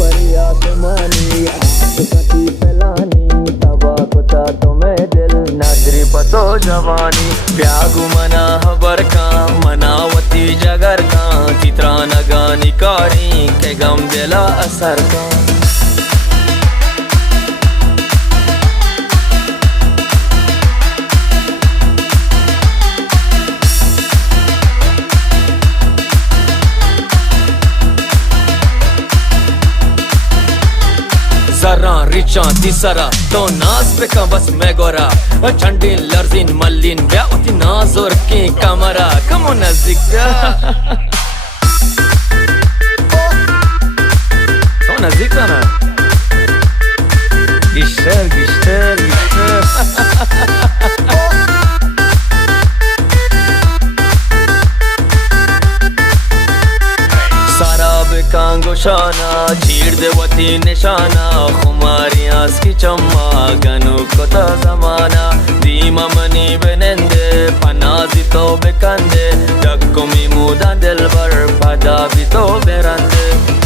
परियासमानी आशिकी फैलानी तबा कुचा तुम्हें दिल नजरी पतो जवानी प्यागु मना हबर का मनावती जगर का चित्रा नगानी कारी के गम दिला असर का जरा रिचा तिसरा तो नाज पे का बस मैं गोरा चंडी लर्जिन मल्लिन ब्यावती नाजोर की कमरा कमो नजदीक तो नजदीक ना गिश्तर गिश्तर गिश्तर कांगोशाना चीड़ देवती निशाना खुमारी आस की चम्मा गनु को तो जमाना दीमा मनी बेनेंदे पनाजी तो बेकंदे डक्को मी मुदा दिल बर पदा भी तो बेरंदे